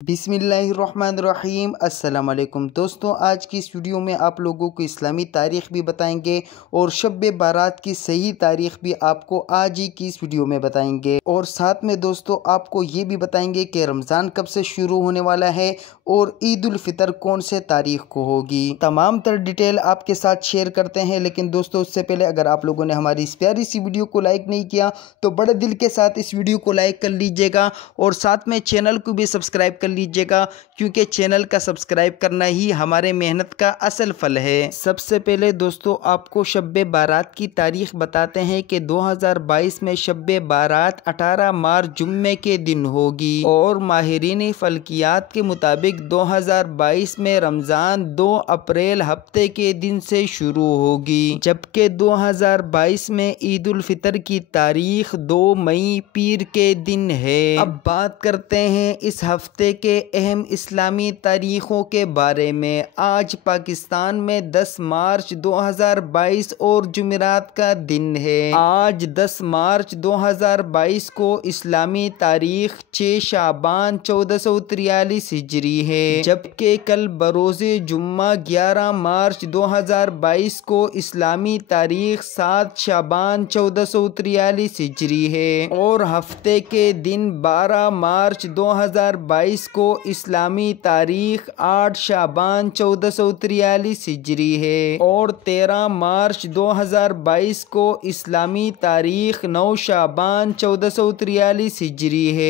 बिस्मिल्लाहिर्रहमानिर्रहीम। अस्सलाम वालेकुम दोस्तों, आज की इस वीडियो में आप लोगों को इस्लामी तारीख़ भी बताएंगे और शब बारात की सही तारीख़ भी आपको आज ही की इस वीडियो में बताएंगे। और साथ में दोस्तों आपको ये भी बताएंगे कि रमज़ान कब से शुरू होने वाला है और ईद उल फितर कौन से तारीख़ को होगी। तमाम तर डिटेल आपके साथ शेयर करते हैं, लेकिन दोस्तों उससे पहले अगर आप लोगों ने हमारी इस प्यारी सी वीडियो को लाइक नहीं किया तो बड़े दिल के साथ इस वीडियो को लाइक कर लीजिएगा और साथ में चैनल को भी सब्सक्राइब लीजिएगा, क्योंकि चैनल का सब्सक्राइब करना ही हमारे मेहनत का असल फल है। सबसे पहले दोस्तों आपको शब बारात की तारीख बताते हैं कि 2022 में शब बारात 18 मार्च जुम्मे के दिन होगी और माहिरीन फल्कियात के मुताबिक 2022 में रमज़ान 2 अप्रैल हफ्ते के दिन से शुरू होगी, जबकि 2022 में ईद उल फितर की तारीख 2 मई पीर के दिन है। अब बात करते हैं इस हफ्ते के अहम इस्लामी तारीखों के बारे में। आज पाकिस्तान में 10 मार्च 2022 और जुमेरात का दिन है। आज 10 मार्च 2022 को इस्लामी तारीख 6 शाबान 1443 हिजरी है, जबकि कल बरोज़े जुम्मा 11 मार्च 2022 को इस्लामी तारीख 7 शाबान 1443 हिजरी है और हफ्ते के दिन 12 मार्च 2022 को इस्लामी तारीख 8 शाबान 1443 हिजरी है और 13 मार्च 2022 को इस्लामी तारीख 9 शाबान 1443 हिजरी है।